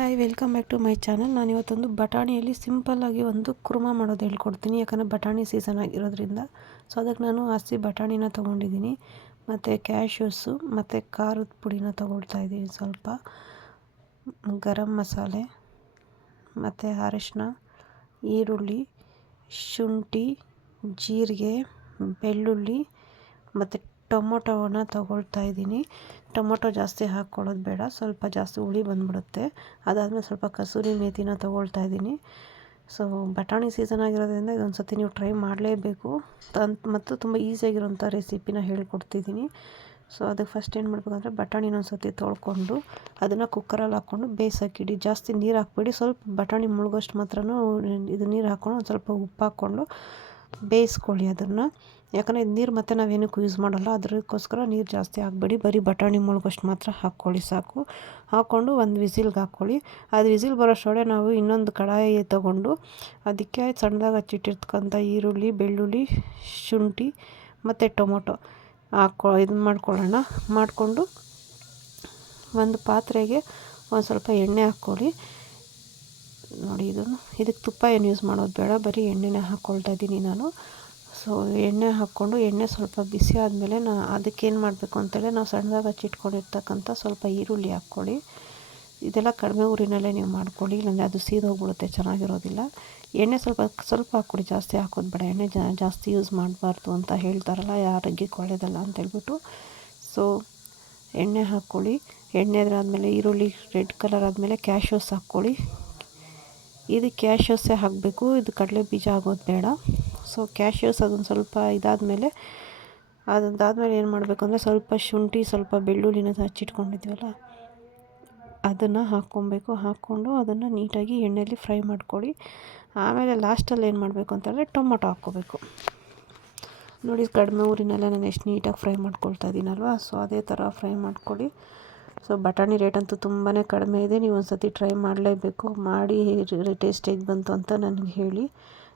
Hi, welcome back to my channel. ನಾನು ಇವತ್ತೊಂದು ಬಟಾಣಿಯಲ್ಲಿ ಸಿಂಪಲ್ಲಾಗಿ ಒಂದು ಕುರ್ಮಾ ಮಾಡೋದು ಹೇಳ್ಕೊಡ್ತೀನಿ. ಯಾಕಂದರೆ ಬಟಾಣಿ ಸೀಸನ್ ಆಗಿರೋದ್ರಿಂದ. ಸೊ ಅದಕ್ಕೆ ನಾನು ಹಸಿ ಬಟಾಣಿನ ತೊಗೊಂಡಿದ್ದೀನಿ, ಮತ್ತು ಕ್ಯಾಶ್ಯೂಸು ಮತ್ತು ಖಾರದ ಪುಡಿನ ತೊಗೊಳ್ತಾ ಇದ್ದೀನಿ, ಸ್ವಲ್ಪ ಗರಂ ಮಸಾಲೆ ಮತ್ತು ಅರಿಶಿನ, ಈರುಳ್ಳಿ, ಶುಂಠಿ, ಜೀರಿಗೆ, ಬೆಳ್ಳುಳ್ಳಿ ಮತ್ತು ಟೊಮೊಟೊವನ್ನು ತೊಗೊಳ್ತಾ ಇದ್ದೀನಿ. ಟೊಮೊಟೊ ಜಾಸ್ತಿ ಹಾಕ್ಕೊಳ್ಳೋದು ಬೇಡ, ಸ್ವಲ್ಪ ಜಾಸ್ತಿ ಹುಳಿ ಬಂದುಬಿಡುತ್ತೆ. ಅದಾದಮೇಲೆ ಸ್ವಲ್ಪ ಕಸೂರಿ ಮೇಥಿನ ತೊಗೊಳ್ತಾ ಇದ್ದೀನಿ. ಸೊ ಬಟಾಣಿ ಸೀಸನ್ ಆಗಿರೋದ್ರಿಂದ ಇದೊಂದು ಸತಿ ನೀವು ಟ್ರೈ ಮಾಡಲೇಬೇಕು ಮತ್ತು ತುಂಬ ಈಸಿಯಾಗಿರೋಂಥ ರೆಸಿಪಿನ ಹೇಳ್ಕೊಡ್ತಿದ್ದೀನಿ. ಸೊ ಅದಕ್ಕೆ ಫಸ್ಟ್ ಏನು ಮಾಡಬೇಕಂದ್ರೆ, ಬಟಾಣಿನ ಒಂದು ಸತಿ ತೊಳ್ಕೊಂಡು ಅದನ್ನು ಕುಕ್ಕರಲ್ಲಿ ಹಾಕ್ಕೊಂಡು ಬೇಯಿಸೋಕ್ಕಿಡಿ. ಜಾಸ್ತಿ ನೀರು ಹಾಕ್ಬೇಡಿ, ಸ್ವಲ್ಪ ಬಟಾಣಿ ಮುಳುಗೋಷ್ಟು ಮಾತ್ರ ಇದು ನೀರು ಹಾಕ್ಕೊಂಡು ಒಂದು ಸ್ವಲ್ಪ ಉಪ್ಪು ಹಾಕ್ಕೊಂಡು ಬೇಯಿಸ್ಕೊಳ್ಳಿ ಅದನ್ನು. ಯಾಕಂದರೆ ಇದು ನೀರು ಮತ್ತೆ ನಾವೇನಕ್ಕೂ ಯೂಸ್ ಮಾಡೋಲ್ಲ, ಅದಕ್ಕೋಸ್ಕರ ನೀರು ಜಾಸ್ತಿ ಹಾಕಬೇಡಿ, ಬರೀ ಬಟಾಣಿ ಮುಳುಗೋಷ್ಟು ಮಾತ್ರ ಹಾಕ್ಕೊಳ್ಳಿ ಸಾಕು. ಹಾಕ್ಕೊಂಡು ಒಂದು ವಿಸಿಲ್ಗೆ ಹಾಕ್ಕೊಳ್ಳಿ. ಅದು ವಿಸಿಲ್ ಬರೋಷ್ಟೊಳಗೆ ನಾವು ಇನ್ನೊಂದು ಕಡಾಯಿ ತೊಗೊಂಡು ಅದಕ್ಕೆ ಸಣ್ಣದಾಗಿ ಹಚ್ಚಿಟ್ಟಿರ್ತಕ್ಕಂಥ ಈರುಳ್ಳಿ, ಬೆಳ್ಳುಳ್ಳಿ, ಶುಂಠಿ ಮತ್ತು ಟೊಮೊಟೊ ಮಾಡಿಕೊಂಡು ಒಂದು ಪಾತ್ರೆಗೆ ಒಂದು ಸ್ವಲ್ಪ ಎಣ್ಣೆ ಹಾಕ್ಕೊಳ್ಳಿ. ನೋಡಿ, ಇದಕ್ಕೆ ತುಪ್ಪ ಏನು ಯೂಸ್ ಮಾಡೋದು ಬೇಡ, ಬರೀ ಎಣ್ಣೆನೇ ಹಾಕ್ಕೊಳ್ತಾ ಇದ್ದೀನಿ ನಾನು. ಸೊ ಎಣ್ಣೆ ಹಾಕ್ಕೊಂಡು ಎಣ್ಣೆ ಸ್ವಲ್ಪ ಬಿಸಿ ಆದಮೇಲೆ ಅದಕ್ಕೇನು ಮಾಡಬೇಕು ಅಂತೇಳಿ ನಾವು ಸಣ್ಣದಾಗಿ ಹಚ್ಚಿಟ್ಕೊಂಡಿರ್ತಕ್ಕಂಥ ಸ್ವಲ್ಪ ಈರುಳ್ಳಿ ಹಾಕ್ಕೊಳ್ಳಿ. ಇದೆಲ್ಲ ಕಡಿಮೆ ಊರಿನಲ್ಲೇ ನೀವು ಮಾಡ್ಕೊಳ್ಳಿ, ಇಲ್ಲಾಂದರೆ ಅದು ಸೀದೋಗ್ಬಿಡುತ್ತೆ, ಚೆನ್ನಾಗಿರೋದಿಲ್ಲ. ಎಣ್ಣೆ ಸ್ವಲ್ಪ ಹಾಕ್ಕೊಳ್ಳಿ, ಜಾಸ್ತಿ ಹಾಕೋದು ಬೇಡ. ಎಣ್ಣೆ ಜಾಸ್ತಿ ಯೂಸ್ ಮಾಡಬಾರ್ದು ಅಂತ ಹೇಳ್ತಾರಲ್ಲ, ಆರೋಗ್ಯಕ್ಕೆ ಒಳ್ಳೆಯದಲ್ಲ ಅಂತೇಳ್ಬಿಟ್ಟು. ಸೊ ಎಣ್ಣೆ ಹಾಕ್ಕೊಳ್ಳಿ. ಎಣ್ಣೆ ಆದಮೇಲೆ ಈರುಳ್ಳಿ ರೆಡ್ ಕಲರ್ ಆದಮೇಲೆ ಕ್ಯಾಶ್ಯೂಸ್ ಹಾಕ್ಕೊಳ್ಳಿ. ಇದು ಕ್ಯಾಶ್ಯೂಸೇ ಹಾಕಬೇಕು, ಇದು ಕಡಲೆ ಬೀಜ ಆಗೋದು ಬೇಡ. ಸೊ ಕ್ಯಾಶ್ಯೂಸ್ ಅದೊಂದು ಸ್ವಲ್ಪ ಅದಾದಮೇಲೆ ಏನು ಮಾಡಬೇಕು ಅಂದರೆ, ಸ್ವಲ್ಪ ಶುಂಠಿ, ಸ್ವಲ್ಪ ಬೆಳ್ಳುಳ್ಳಿನ ಹಚ್ಚಿಟ್ಕೊಂಡಿದ್ದೀವಲ್ಲ ಅದನ್ನು ಹಾಕ್ಕೊಂಡು ಅದನ್ನು ನೀಟಾಗಿ ಎಣ್ಣೆಯಲ್ಲಿ ಫ್ರೈ ಮಾಡ್ಕೊಳ್ಳಿ. ಆಮೇಲೆ ಲಾಸ್ಟಲ್ಲಿ ಏನು ಮಾಡಬೇಕು ಅಂತಂದರೆ ಟೊಮೊಟೊ ಹಾಕ್ಕೋಬೇಕು. ನೋಡಿ, ಕಡಿಮೆ ಊರಿನಲ್ಲೇ ನಾನು ಎಷ್ಟು ನೀಟಾಗಿ ಫ್ರೈ ಮಾಡ್ಕೊಳ್ತಾ ಇದ್ದೀನಲ್ವ, ಸೊ ಅದೇ ಥರ ಫ್ರೈ ಮಾಡ್ಕೊಳ್ಳಿ. ಸೊ ಬಟಾಣಿ ರೇಟ್ ಅಂತೂ ತುಂಬಾ ಕಡಿಮೆ ಇದೆ, ನೀವು ಒಂದು ಸತಿ ಟ್ರೈ ಮಾಡಲೇಬೇಕು. ಮಾಡಿ ಟೇಸ್ಟ್ ಹೇಗೆ ಬಂತು ಅಂತ ನನಗೆ ಹೇಳಿ.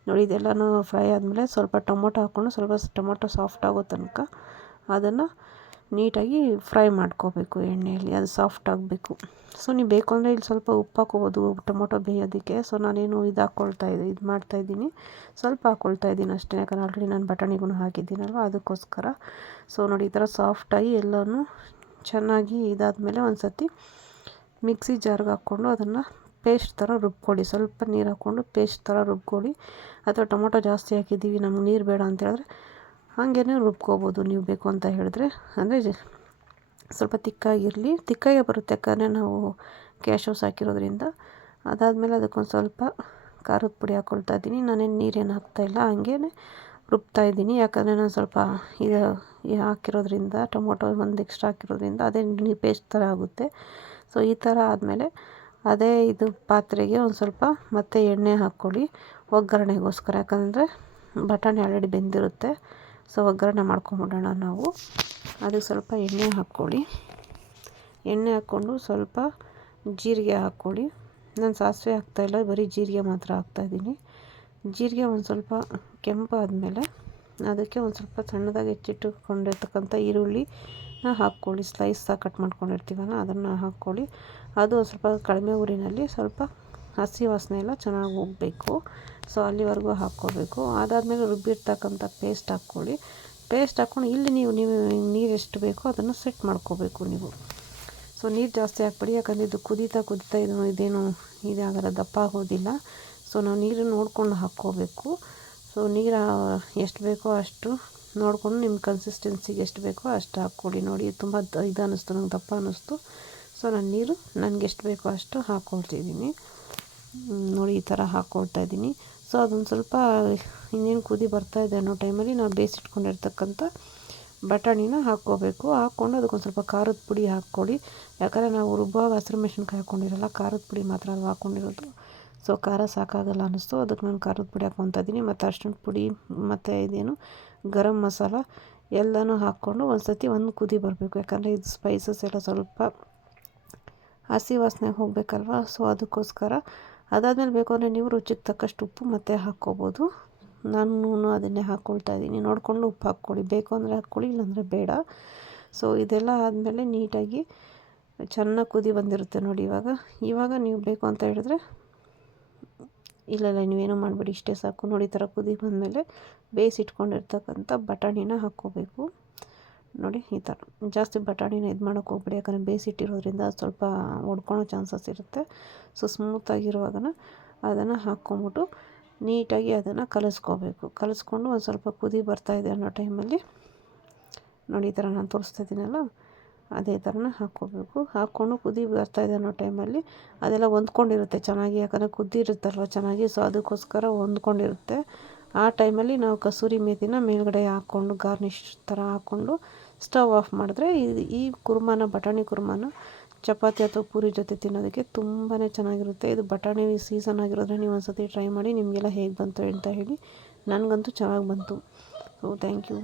ನೋಡಿ, ಇದೆಲ್ಲನೂ ಫ್ರೈ ಆದಮೇಲೆ ಸ್ವಲ್ಪ ಟೊಮೊಟೊ ಹಾಕ್ಕೊಂಡು ಸ್ವಲ್ಪ ಟೊಮೊಟೊ ಸಾಫ್ಟ್ ಆಗೋ ತನಕ ಅದನ್ನು ನೀಟಾಗಿ ಫ್ರೈ ಮಾಡ್ಕೋಬೇಕು ಎಣ್ಣೆಯಲ್ಲಿ, ಅದು ಸಾಫ್ಟ್ ಆಗಬೇಕು. ಸೊ ನೀವು ಬೇಕು ಅಂದರೆ ಇಲ್ಲಿ ಸ್ವಲ್ಪ ಉಪ್ಪು ಹಾಕ್ಕೋಬೋದು ಟೊಮೊಟೊ ಬೇಯೋದಕ್ಕೆ. ಸೊ ನಾನೇನು ಇದು ಮಾಡ್ತಾಯಿದ್ದೀನಿ, ಸ್ವಲ್ಪ ಹಾಕ್ಕೊಳ್ತಾ ಇದ್ದೀನಿ ಅಷ್ಟೇ, ಯಾಕಂದರೆ ಆಲ್ರೆಡಿ ನಾನು ಬಟಾಣಿಗೂ ಹಾಕಿದ್ದೀನಲ್ವ, ಅದಕ್ಕೋಸ್ಕರ. ಸೊ ನೋಡಿ, ಈ ಥರ ಸಾಫ್ಟಾಗಿ ಎಲ್ಲನೂ ಚೆನ್ನಾಗಿ ಇದಾದಮೇಲೆ ಒಂದು ಸತಿ ಮಿಕ್ಸಿ ಜಾರ್ಗೆ ಹಾಕ್ಕೊಂಡು ಅದನ್ನು ಪೇಸ್ಟ್ ಥರ ರುಬ್ಕೊಳ್ಳಿ. ಸ್ವಲ್ಪ ನೀರು ಹಾಕ್ಕೊಂಡು ಪೇಸ್ಟ್ ಥರ ರುಬ್ಕೊಳ್ಳಿ. ಅಥವಾ ಟೊಮೊಟೊ ಜಾಸ್ತಿ ಹಾಕಿದ್ದೀವಿ, ನಮ್ಗೆ ನೀರು ಬೇಡ ಅಂತ ಹೇಳಿದ್ರೆ ಹಾಗೇ ರುಬ್ಕೋಬೋದು ನೀವು ಬೇಕು ಅಂತ ಹೇಳಿದ್ರೆ. ಅಂದರೆ ಸ್ವಲ್ಪ ತಿಕ್ಕಾಗೆ ಬರುತ್ತೆ, ಯಾಕಂದರೆ ನಾವು ಕ್ಯಾಶ್ಯೂಸ್ ಹಾಕಿರೋದ್ರಿಂದ. ಅದಾದಮೇಲೆ ಅದಕ್ಕೊಂದು ಸ್ವಲ್ಪ ಖಾರದ ಪುಡಿ ಹಾಕ್ಕೊಳ್ತಾ ಇದ್ದೀನಿ. ನಾನೇನು ನೀರೇನು ಹಾಕ್ತಾಯಿಲ್ಲ, ಹಂಗೇ ರುಬ್ತಾಯಿದ್ದೀನಿ. ಯಾಕಂದರೆ ನಾನು ಸ್ವಲ್ಪ ಇದು ಹಾಕಿರೋದ್ರಿಂದ, ಟೊಮೊಟೊ ಒಂದು ಎಕ್ಸ್ಟ್ರಾ ಹಾಕಿರೋದ್ರಿಂದ ಅದೇ ಪೇಸ್ಟ್ ಥರ ಆಗುತ್ತೆ. ಸೊ ಈ ಥರ ಆದಮೇಲೆ ಅದೇ ಪಾತ್ರೆಗೆ ಒಂದು ಸ್ವಲ್ಪ ಮತ್ತೆ ಎಣ್ಣೆ ಹಾಕ್ಕೊಳ್ಳಿ ಒಗ್ಗರಣೆಗೋಸ್ಕರ. ಯಾಕಂದರೆ ಬಟಾಣಿ ಆಲ್ರೆಡಿ ಬೆಂದಿರುತ್ತೆ. ಸೊ ಒಗ್ಗರಣೆ ಮಾಡ್ಕೊಂಬಿಡೋಣ ನಾವು. ಅದಕ್ಕೆ ಸ್ವಲ್ಪ ಎಣ್ಣೆ ಹಾಕ್ಕೊಳ್ಳಿ. ಎಣ್ಣೆ ಹಾಕ್ಕೊಂಡು ಸ್ವಲ್ಪ ಜೀರಿಗೆ ಹಾಕ್ಕೊಳ್ಳಿ. ನಾನು ಸಾಸಿವೆ ಹಾಕ್ತಾಯಿಲ್ಲ, ಬರೀ ಜೀರಿಗೆ ಮಾತ್ರ ಹಾಕ್ತಾಯಿದ್ದೀನಿ. ಜೀರಿಗೆ ಒಂದು ಸ್ವಲ್ಪ ಕೆಂಪು ಆದಮೇಲೆ ಅದಕ್ಕೆ ಒಂದು ಸ್ವಲ್ಪ ಸಣ್ಣದಾಗಿ ಹೆಚ್ಚಿಟ್ಟುಕೊಂಡಿರ್ತಕ್ಕಂಥ ಈರುಳ್ಳಿನ ಹಾಕ್ಕೊಳ್ಳಿ. ಸ್ಲೈಸಾಗಿ ಕಟ್ ಮಾಡ್ಕೊಂಡಿರ್ತೀವಲ್ಲ ಅದನ್ನು ಹಾಕ್ಕೊಳ್ಳಿ. ಅದು ಒಂದು ಸ್ವಲ್ಪ ಕಡಿಮೆ ಊರಿನಲ್ಲಿ ಸ್ವಲ್ಪ ಹಸಿ ವಾಸನೆ ಎಲ್ಲ ಚೆನ್ನಾಗಿ ಹೋಗಬೇಕು. ಸೊ ಅಲ್ಲಿವರೆಗೂ ಹಾಕ್ಕೋಬೇಕು. ಅದಾದಮೇಲೆ ರುಬ್ಬಿರ್ತಕ್ಕಂಥ ಪೇಸ್ಟ್ ಹಾಕ್ಕೊಳ್ಳಿ. ಪೇಸ್ಟ್ ಹಾಕ್ಕೊಂಡು ಇಲ್ಲಿ ನೀವು ನೀರು ಎಷ್ಟು ಬೇಕೋ ಅದನ್ನು ಸೆಟ್ ಮಾಡ್ಕೋಬೇಕು ನೀವು. ಸೊ ನೀರು ಜಾಸ್ತಿ ಹಾಕ್ಬೇಡಿ, ಯಾಕಂದರೆ ಇದು ಕುದೀತಾ ಇದೇನು ಇದಾಗಲ್ಲ, ದಪ್ಪ ಆಗೋದಿಲ್ಲ. ಸೊ ನಾವು ನೀರು ನೋಡ್ಕೊಂಡು ಹಾಕ್ಕೋಬೇಕು. ಸೊ ನೀರು ಎಷ್ಟು ಬೇಕೋ ಅಷ್ಟು ನೋಡಿಕೊಂಡು ನಿಮ್ಮ ಕನ್ಸಿಸ್ಟೆನ್ಸಿಗೆ ಎಷ್ಟು ಬೇಕೋ ಅಷ್ಟು ಹಾಕ್ಕೊಳ್ಳಿ. ನೋಡಿ, ತುಂಬ ಇದು ಅನ್ನಿಸ್ತು, ನಂಗೆ ದಪ್ಪ ಅನ್ನಿಸ್ತು. ಸೊ ನಾನು ನೀರು ನನಗೆ ಎಷ್ಟು ಬೇಕೋ ಅಷ್ಟು ಹಾಕ್ಕೊಳ್ತಿದ್ದೀನಿ. ನೋಡಿ, ಈ ಥರ ಹಾಕ್ಕೊಳ್ತಾ ಇದ್ದೀನಿ. ಸೊ ಅದೊಂದು ಸ್ವಲ್ಪ ಇನ್ನೇನು ಕುದಿ ಬರ್ತಾಯಿದೆ ಅನ್ನೋ ಟೈಮಲ್ಲಿ ನಾವು ಬೇಯಿಸಿಟ್ಕೊಂಡಿರ್ತಕ್ಕಂಥ ಬಟಾಣಿನ ಹಾಕ್ಕೋಬೇಕು. ಹಾಕ್ಕೊಂಡು ಅದಕ್ಕೊಂದು ಸ್ವಲ್ಪ ಖಾರದ ಪುಡಿ ಹಾಕ್ಕೊಳ್ಳಿ. ಯಾಕಂದರೆ ನಾವು ರುಬ್ಬುವಾಗ ಹಸಿರು ಮೆಣಸಿನ್ಕಾಯಿ ಹಾಕ್ಕೊಂಡಿರಲ್ಲ, ಖಾರದ ಪುಡಿ ಮಾತ್ರ ಅಲ್ವಾ ಹಾಕ್ಕೊಂಡಿರೋದು. ಸೊ ಖಾರ ಸಾಕಾಗಲ್ಲ ಅನ್ನಿಸ್ತು, ಅದಕ್ಕೆ ನಾನು ಖಾರದ ಪುಡಿ ಹಾಕ್ಕೊತಾ ಇದ್ದೀನಿ. ಮತ್ತು ಅರ್ಶಿಣದ ಪುಡಿ ಮತ್ತು ಗರಂ ಮಸಾಲ ಎಲ್ಲನೂ ಹಾಕ್ಕೊಂಡು ಒಂದು ಕುದಿ ಬರಬೇಕು. ಯಾಕಂದರೆ ಇದು ಸ್ಪೈಸಸ್ ಎಲ್ಲ ಸ್ವಲ್ಪ ಹಸಿ ವಾಸನೆ ಹೋಗಬೇಕಲ್ವ, ಸೊ ಅದಕ್ಕೋಸ್ಕರ. ಅದಾದಮೇಲೆ ಬೇಕು ಅಂದರೆ ನೀವು ರುಚಿಗೆ ತಕ್ಕಷ್ಟು ಉಪ್ಪು ಮತ್ತೆ ಹಾಕ್ಕೋಬೋದು. ನಾನು ಅದನ್ನೇ ಹಾಕ್ಕೊಳ್ತಾ ಇದ್ದೀನಿ. ನೋಡಿಕೊಂಡು ಉಪ್ಪು ಹಾಕ್ಕೊಳ್ಳಿ, ಬೇಕು ಅಂದರೆ ಹಾಕ್ಕೊಳ್ಳಿ, ಇಲ್ಲಾಂದರೆ ಬೇಡ. ಸೊ ಇದೆಲ್ಲ ಆದಮೇಲೆ ನೀಟಾಗಿ ಚೆನ್ನಾಗಿ ಕುದಿ ಬಂದಿರುತ್ತೆ ನೋಡಿ. ಇವಾಗ ನೀವು ಬೇಕು ಅಂತ ಹೇಳಿದ್ರೆ ಇಲ್ಲ ನೀವೇನೂ ಮಾಡಬೇಡಿ, ಇಷ್ಟೇ ಸಾಕು ನೋಡಿ. ಈ ಥರ ಕುದಿ ಬಂದಮೇಲೆ ಬೇಯಿಸಿಟ್ಕೊಂಡಿರ್ತಕ್ಕಂಥ ಬಟಾಣಿನ ಹಾಕ್ಕೋಬೇಕು ನೋಡಿ. ಈ ಥರ ಜಾಸ್ತಿ ಬಟಾಣಿನ ಇದು ಮಾಡೋಕ್ಕೆ ಹೋಗ್ಬೇಡಿ, ಯಾಕಂದರೆ ಬೇಯಿಸಿಟ್ಟಿರೋದ್ರಿಂದ ಸ್ವಲ್ಪ ಒಡ್ಕೊಳೋ ಚಾನ್ಸಸ್ ಇರುತ್ತೆ. ಸೊ ಸ್ಮೂತಾಗಿರುವಾಗ ಅದನ್ನು ಹಾಕ್ಕೊಂಬಿಟ್ಟು ನೀಟಾಗಿ ಅದನ್ನು ಕಲಿಸ್ಕೊಂಡು ಒಂದು ಸ್ವಲ್ಪ ಕುದಿ ಬರ್ತಾಯಿದೆ ಅನ್ನೋ ಟೈಮಲ್ಲಿ ನೋಡಿ, ಈ ಥರ ನಾನು ತೋರಿಸ್ತಾ ಇದ್ದೀನಲ್ಲ ಅದೇ ಥರನ ಹಾಕ್ಕೊಂಡು ಕುದಿ ಬರ್ತಾಯಿದೆ ಅನ್ನೋ ಟೈಮಲ್ಲಿ ಅದೆಲ್ಲ ಹೊಂದ್ಕೊಂಡಿರುತ್ತೆ ಚೆನ್ನಾಗಿ, ಯಾಕಂದರೆ ಕುದ್ದಿರುತ್ತಲ್ವ ಚೆನ್ನಾಗಿ. ಸೊ ಅದಕ್ಕೋಸ್ಕರ ಹೊಂದ್ಕೊಂಡಿರುತ್ತೆ. ಆ ಟೈಮಲ್ಲಿ ನಾವು ಕಸೂರಿ ಮೇಥಿನ ಮೇಲ್ಗಡೆ ಹಾಕ್ಕೊಂಡು ಗಾರ್ನಿಷ್ ಥರ ಹಾಕ್ಕೊಂಡು ಸ್ಟವ್ ಆಫ್ ಮಾಡಿದ್ರೆ ಈ ಕುರ್ಮಾನ, ಬಟಾಣಿ ಕುರ್ಮಾನ ಚಪಾತಿ ಅಥವಾ ಪೂರಿ ಜೊತೆ ತಿನ್ನೋದಕ್ಕೆ ತುಂಬಾ ಚೆನ್ನಾಗಿರುತ್ತೆ. ಇದು ಬಟಾಣಿ ಸೀಸನ್ ಆಗಿರೋದ್ರೆ ನೀವು ಒಂದು ಸತಿ ಟ್ರೈ ಮಾಡಿ, ನಿಮಗೆಲ್ಲ ಹೇಗೆ ಬಂತು ಅಂತ ಹೇಳಿ. ನನಗಂತೂ ಚೆನ್ನಾಗಿ ಬಂತು. So thank you.